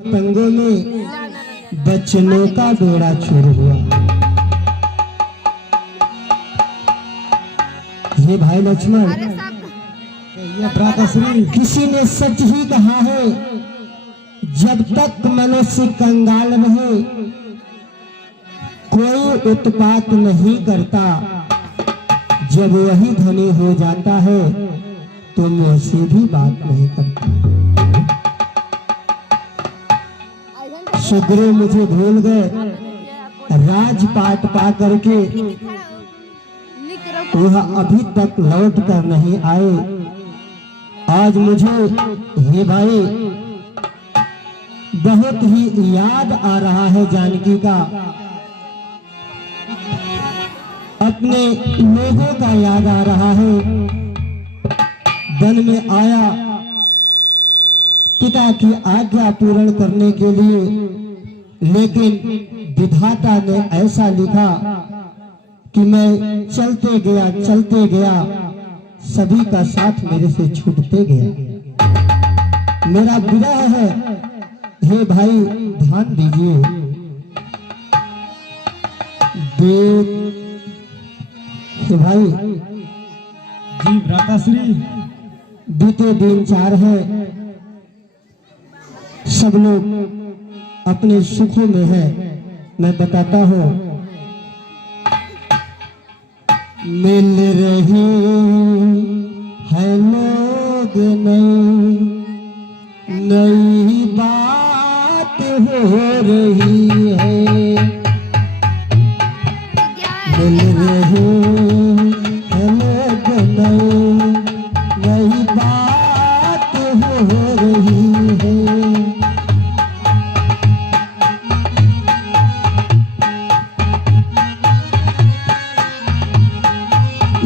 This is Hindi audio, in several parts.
पतंगों में बच्चनों का बेड़ा चूर हुआ। ये भाई लक्ष्मण, ये भ्राताश्री, किसी ने सच ही कहा है, जब तक मनुष्य कंगाल रहे कोई उत्पात नहीं करता, जब वही धनी हो जाता है तो मुझसे भी बात नहीं करता। सुग्रीव मुझे भूल गए, राजपाट पा करके वह अभी तक लौट कर नहीं आए। आज मुझे हे भाई बहुत ही याद आ रहा है जानकी का, अपने लोगों का याद आ रहा है। वन में आया पिता की आज्ञा पूर्ण करने के लिए, लेकिन विधाता ने ऐसा लिखा कि मैं चलते गया सभी का साथ मेरे से छूटते गया। मेरा विरह है, हे भाई ध्यान दीजिए। हे भाई जी भ्राताश्री, बीते दिन 4 है, सब लोग अपने सुखों में है। मैं बताता हूँ, मिल रही है लोग नई बात हो रही है, मिल रही है लोग नई बात हो रही है।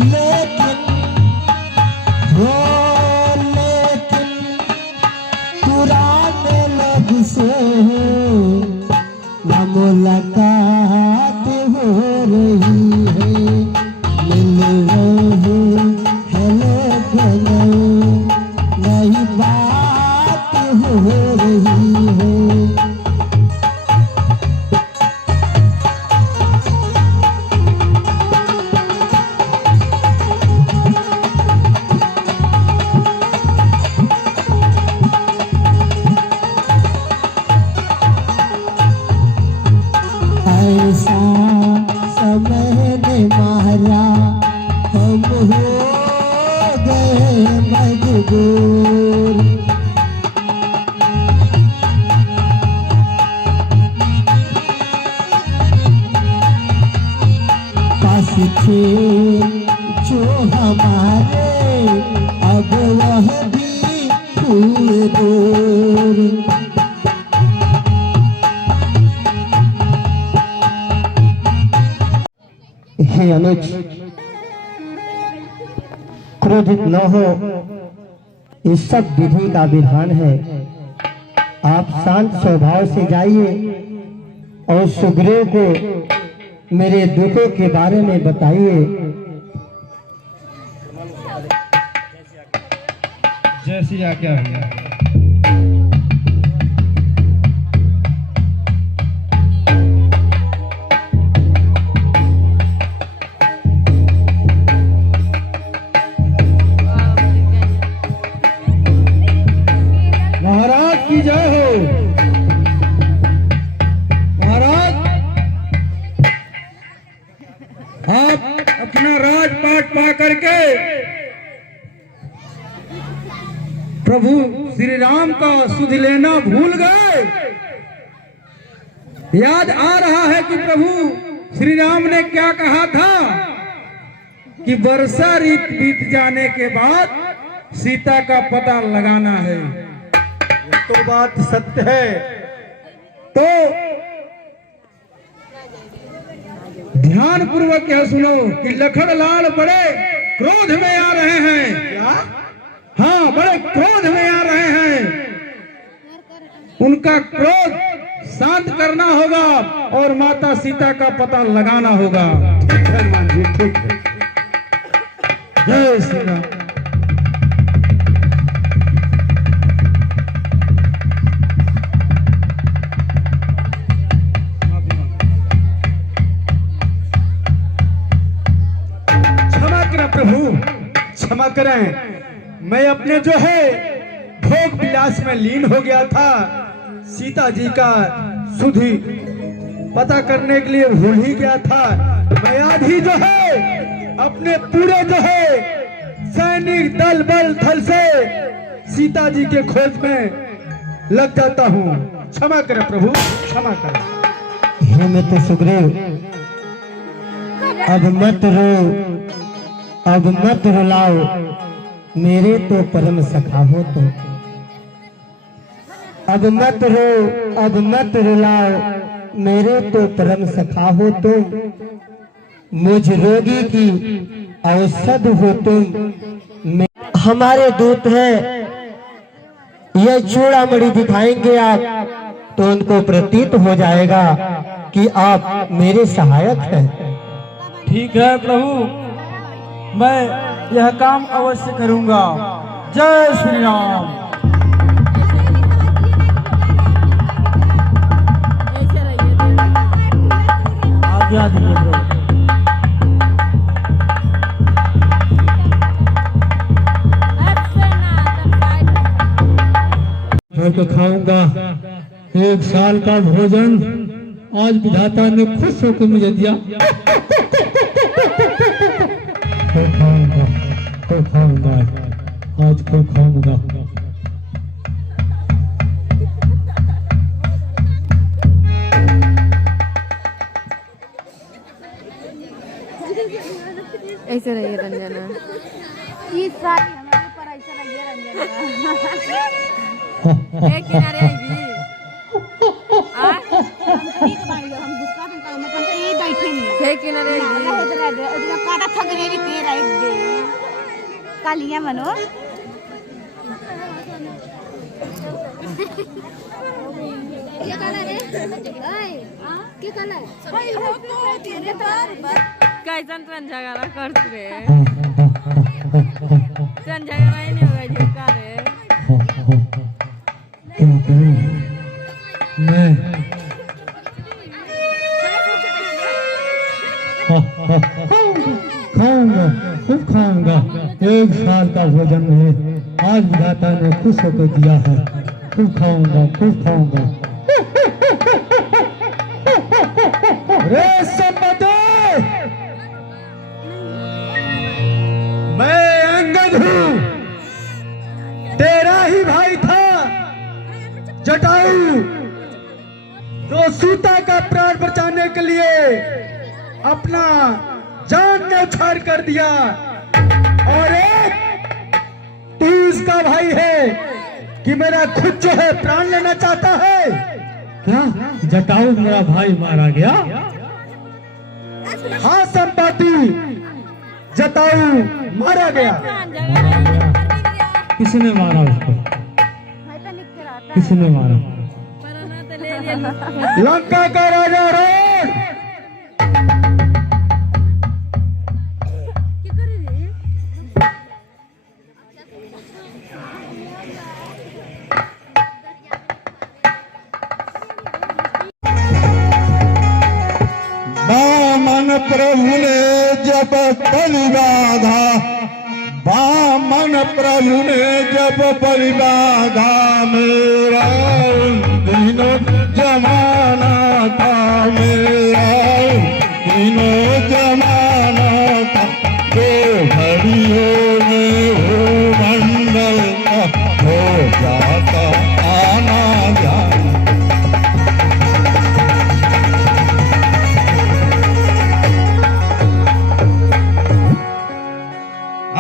लेकिन पुराने लोग से न मुलाकात हो रही है, मिल रहे हैं लोग नई बात हो रही है। ऐसा समय ने मारा, हम हो गए मजबूर। पास थे जो हमारे, अब वह भी दूर। हे अनुज, क्रोधित न हो, इस सब विधि का विधान है। आप शांत स्वभाव से जाइए और सुग्रीव को मेरे दुखों के बारे में बताइए। जैसी आज्ञा है। महाराज की जय हो। महाराज, आप अपना राजपाट पा करके प्रभु श्री राम का सुध लेना भूल गए। याद आ रहा है कि प्रभु श्री राम ने क्या कहा था कि वर्षा ऋतु बीत जाने के बाद सीता का पता लगाना है। तो बात सत्य है। तो ध्यान पूर्वक यह सुनो कि लखन लाल बड़े क्रोध में आ रहे हैं। क्या? हाँ, बड़े क्रोध में आ रहे हैं। उनका क्रोध शांत करना होगा और माता सीता का पता लगाना होगा। ठीक है हनुमान जी, ठीक है। जय श्री राम। करें। मैं अपने जो है भोग विलास में लीन हो गया था, सीता जी का सुधि पता करने के लिए भूल ही गया था। मैं आज ही जो है अपने पूरे जो है सैनिक दल बल थल से सीता जी के खोज में लग जाता हूँ। क्षमा करें प्रभु, क्षमा करें। हे मित्र सुग्रीव, अब मत रो, अब मत रुलाओ, मेरे तो परम सखा हो तुम। अब मत रो, अब मत रुलाओ, मेरे तो परम सखा हो तुम। मुझ रोगी की औषध हो तुम। हमारे दूत हैं, ये चूड़ामणि दिखाएंगे आप तो उनको प्रतीत हो जाएगा कि आप मेरे सहायक हैं। ठीक है प्रभु, मैं यह काम अवश्य करूंगा। जय श्री राम। आज्ञा दीजिए प्रभु। मैं तो खाऊंगा 1 साल का भोजन, आज विधाता ने खुश होकर मुझे दिया। खूब खाऊंगा, खूब खाऊंगा, आज खूब खाऊंगा। ऐसे रहिए रंजना, इस साल हमारे ऊपर ऐसा रहिए रंजना। एक किनारे आएगी हम ठीक बाड़ी, हम गुस्सा में काम करते ये बैठे नहीं एक किनारे आएगी उधर काटा थक गए कि तेरा एक दे कालिया मनो। क्या कलर है? क्या कलर? भाई हो तो तेरे तार कैसन झगड़ा करत रे? झगड़ा ही नहीं होगा जी का रे। क्या करूं मैं? खाऊंगा, खूब खाऊंगा। 1 साल का भोजन है, आज विधाता ने खुश होकर दिया है। खूब खाऊंगा, खूब खाऊंगा। रे संपत्ति, मैं अंगद हूँ, तेरा ही भाई था जटायु, जो सीता का प्राण बचाने के लिए अपना जान न्यौछावर कर दिया। और एक तू इसका भाई है कि मेरा खुद जो है प्राण लेना चाहता है। क्या जटायु मेरा भाई मारा गया? हाँ संपाति, जटायु मारा गया। किसने मारा उसको? किसने मारा? लंका का राजा रावण। बामन प्रभु ने जब बलि बाधा, बामन प्रभु ने जब बलि बाधा, मेरा दिनों जमाना था, मेरा दिनों जमाना था। 2 घड़ियों में वो मंडल का हो जाता आना जाना।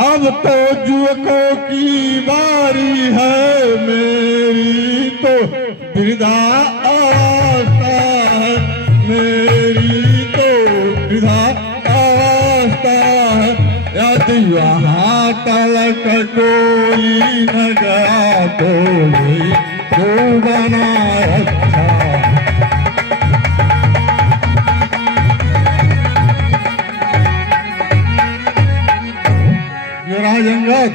अब तो युवकों की बारी है, मेरी तो वृद्धा अवस्था है, मेरी तो वृद्धा अवस्था है। यदि यहाँ तलक कोई न गया तो बना अच्छा। राजंगत,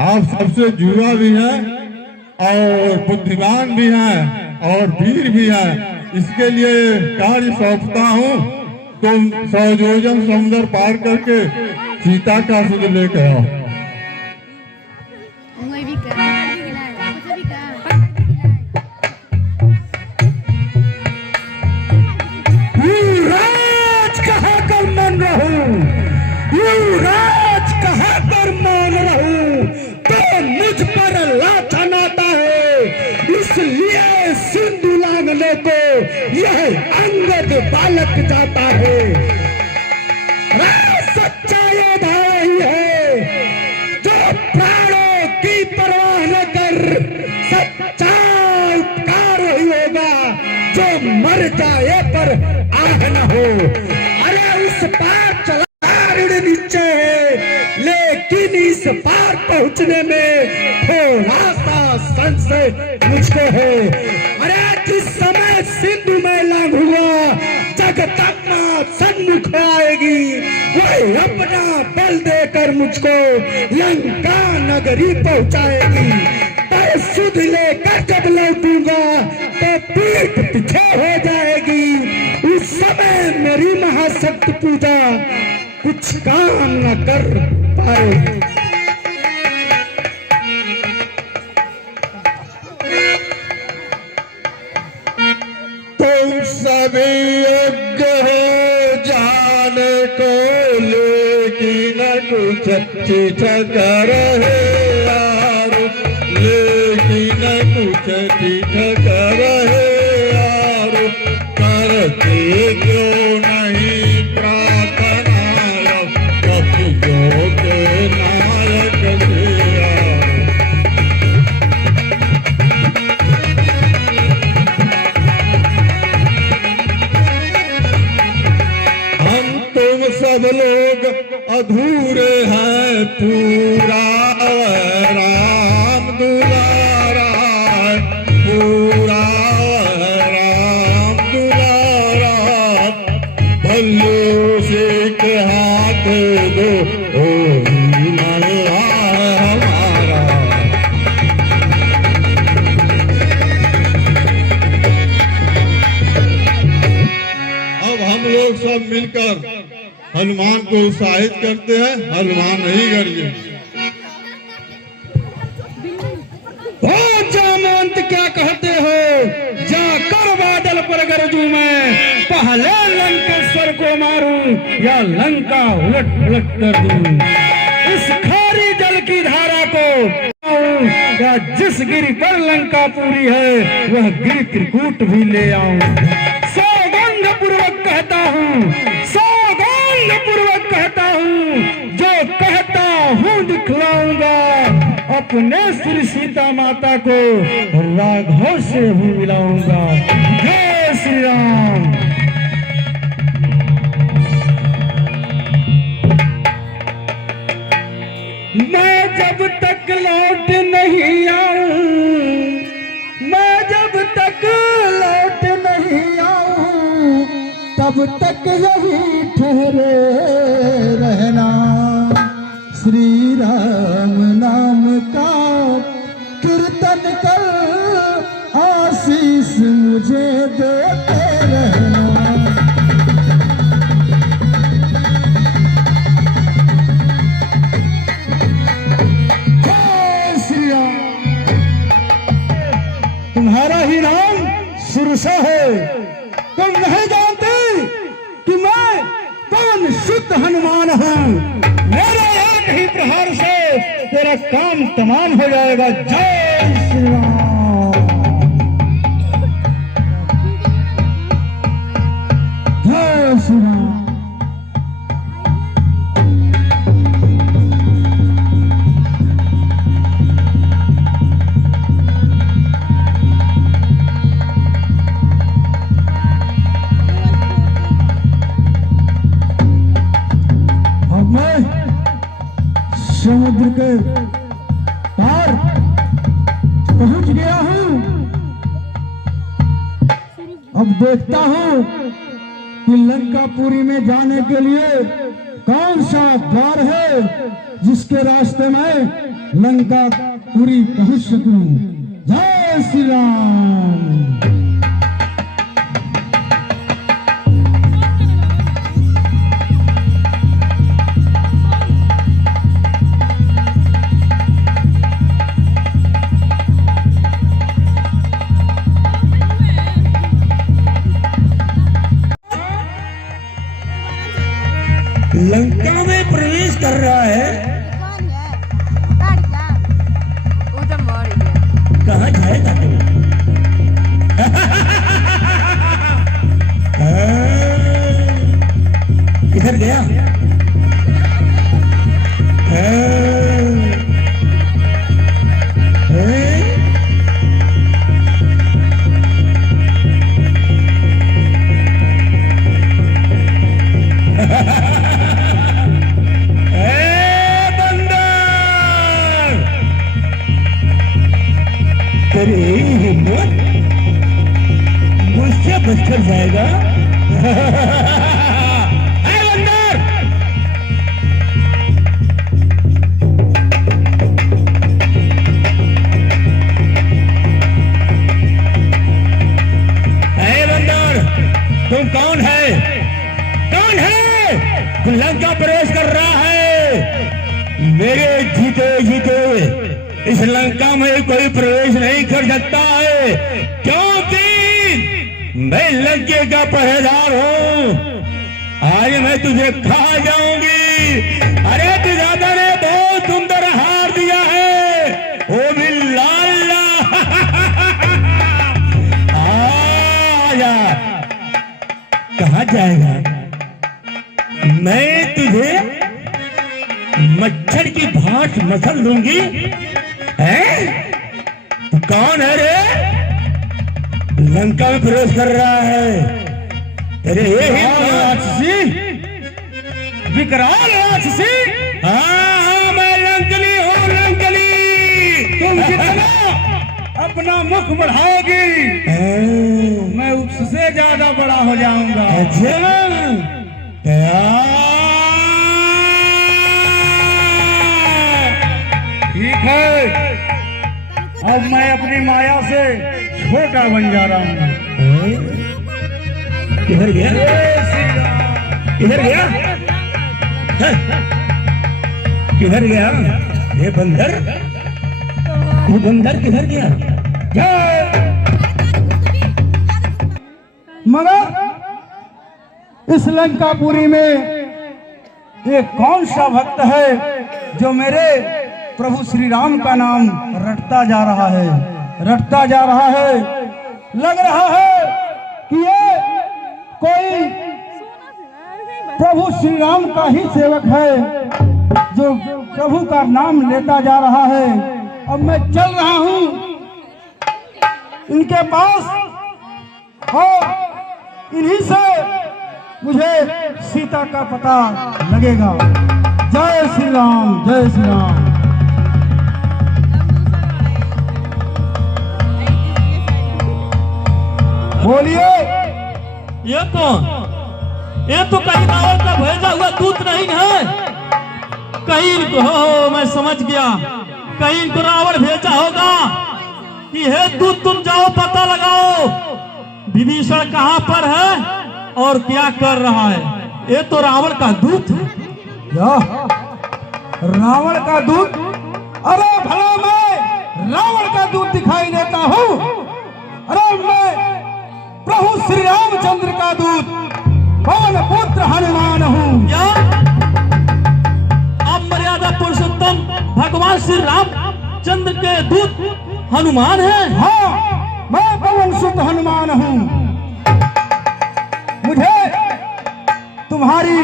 आप सबसे युवा भी हैं और बुद्धिमान भी हैं और वीर भी हैं। इसके लिए कार्य सौंपता हूँ। तुम 100 योजन समुद्र पार करके सीता का सुध लेकर आओ। Người bị cả, bị cái này, có bị cả. युवराज कहाँ कर मान रहूं, युवराज कहाँ कर मान रहूं, तो मुझ पर लाछन आता है, इसलिए सिंधु लांघने को यह अंगद बालक जाता है। सच्चा योद्धा ही है जो प्राणों की परवाह न कर, सच्चा उपकार ही होगा जो मर जाए पर आह न हो। अरे उस पार चला ऋण निश्चय है, लेकिन इस पार पहुंचने में थोड़ा सा संशय मुझको है। अरे जिस समय सिंधु में लांघूंगा, जगदम्बा सन्मुख आएगी, वही अपना बल देकर मुझको लंका नगरी पहुंचाएगी। पर सुध लेकर जब लौटूंगा तो पीठ पीछे हो जाएगी। उस समय मेरी महाशक्ति पूजा कुछ काम न कर पाएगी। तुम सभी योग्य हो जाने को, लेकिन कुछ ठिठक रहे यार, लेकिन कुछ ठिठक रहे यार, करते क्यों नहीं प्रार्थना कपियों के नायक से यार। सब लोग अधूरे हैं, पूरा राम दुलारा, पूरा राम दुलारा, भल्लू से के हाथ दो ओ मल्ला हमारा। अब हम लोग सब मिलकर हनुमान को उत्साहित करते हैं। हनुमान नहीं करिए। जामवंत क्या कहते हो, जाकर बादल पर गरजूं मैं, पहले लंकेश्वर को मारूं या लंका उलट उलट कर दूं। इस खारी जल की धारा को या जिस गिरी पर लंका पूरी है वह गिर त्रिकूट भी ले आऊं। सौगंध पूर्वक कहता हूँ, पूर्वक कहता हूँ, जो कहता हूँ दिखलाऊंगा। अपने श्री सीता माता को राघव से भी मिलाऊंगा। जय श्री राम। मैं जब तक लौट नहीं आऊं, मैं जब तक लौट नहीं आऊं, तब तक यही ठहरे रहना। श्री राम नाम का कीर्तन कर आशीष मुझे देते रहना। जय श्री राम। तुम्हारा ही नाम सुरसा है, तुम नहीं जानते कि मैं कौन शुद्ध हनुमान हूँ। मेरे एक ही प्रहार से तेरा काम तमाम हो जाएगा। जय श्री राम। जय श्री राम। समुद्र के पार पहुंच गया हूं। अब देखता हूं कि लंकापुरी में जाने के लिए कौन सा द्वार है जिसके रास्ते में लंकापुरी पहुंच सकूं। जय श्री राम। मच्छर जाएगा। है बंदर, है बंदर, तुम कौन है? कौन है? तू लंका प्रवेश कर रहा है? मेरे जीते जीते इस लंका में कोई प्रवेश नहीं कर सकता है, क्योंकि मैं लंके का पहरेदार हूं। आज मैं तुझे खा जाऊंगी। अरे तू ज्यादा ने बहुत सुंदर हार दिया है, वो भी लाल लाल। आजा, कहाँ जाएगा? मैं तुझे मच्छर की भांट मसल दूंगी। तू कौन है रे? लंका में प्रवेश कर रहा है। तेरे ये राक्षसी, विकराल राक्षसी। हाँ, मैं लंकनी हूँ, लंकनी। तुम जितना अपना मुख बढ़ाओगी, मैं उससे ज्यादा बड़ा हो जाऊंगा। ठीक है, अब मैं अपनी माया से छोटा बन जा रहा हूँ। किधर गया? किधर गया? किधर गया? ये बंदर, ये बंदर किधर गया? मगर इस लंकापुरी में एक कौन सा भक्त है जो मेरे प्रभु श्री राम का नाम रटता जा रहा है, रटता जा रहा है। लग रहा है कि ये कोई प्रभु श्री राम का ही सेवक है जो प्रभु का नाम लेता जा रहा है। अब मैं चल रहा हूँ इनके पास और इन्हीं से मुझे सीता का पता लगेगा। जय श्री राम, जय श्री राम। बोलिए। ये कौन? ये तो कहीं रावण का भेजा हुआ दूत नहीं है। कहीं इनको, हो मैं समझ गया, कहीं इनको रावण भेजा होगा कि हे दूत तुम जाओ पता लगाओ विभीषण कहाँ पर है और क्या कर रहा है। ये तो रावण का दूत है। रावण का दूत? अरे भला मैं रावण का दूत दिखाई देता हूँ? अरे मैं प्रभु श्री रामचंद्र का दूत पवन पुत्र हनुमान हूँ। क्या आप मर्यादा पुरुषोत्तम भगवान श्री रामचंद्र के दूत हनुमान हैं? हाँ, मैं पवन सुत हनुमान हूँ। मुझे तुम्हारी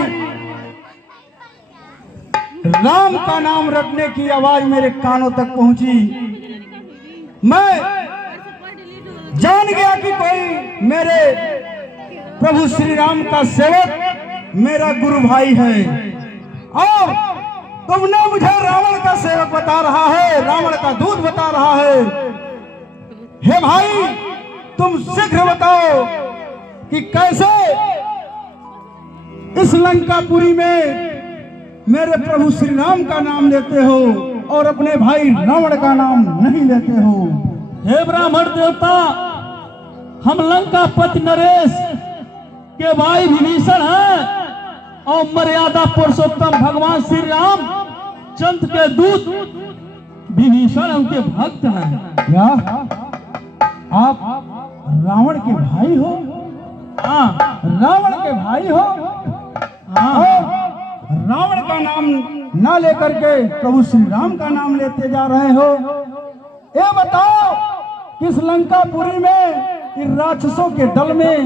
राम का नाम रटने की आवाज मेरे कानों तक पहुंची। मैं जान गया कि कोई मेरे प्रभु श्री राम का सेवक मेरा गुरु भाई है, और तुमने मुझे रावण का सेवक बता रहा है, रावण का दूत बता रहा है। हे भाई, तुम शीघ्र बताओ कि कैसे इस लंकापुरी में मेरे प्रभु श्री राम का नाम लेते हो और अपने भाई रावण का नाम नहीं लेते हो। हे ब्राह्मण देवता, हम लंकापति नरेश के भाई विभीषण हैं और मर्यादा पुरुषोत्तम भगवान श्री राम चंद्र के दूत विभीषण उनके भक्त हैं। क्या आप रावण के भाई हो? हाँ, रावण के भाई हो? हाँ। रावण का नाम ना लेकर के प्रभु श्री राम का नाम लेते जा रहे हो। ये बताओ कि इस लंकापुरी में इन राक्षसों के दल में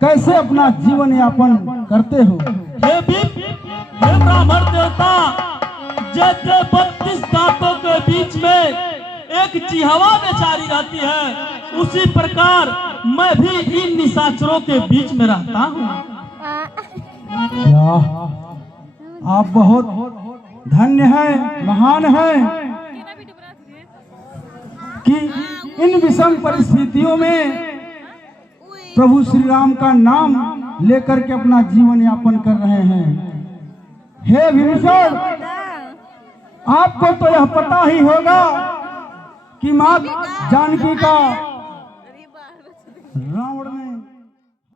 कैसे अपना जीवन यापन करते हो? हे ब्राह्मण देवता, जैसे 32 दांतों के बीच में एक जिह्वा बेचारी रहती है, उसी प्रकार मैं भी इन निशाचरों के बीच में रहता हूँ। आप बहुत धन्य हैं, महान हैं कि इन विषम परिस्थितियों में प्रभु श्री राम का नाम लेकर के अपना जीवन यापन कर रहे हैं। हे विभीषण, आपको तो यह पता ही होगा कि मां जानकी का रावण ने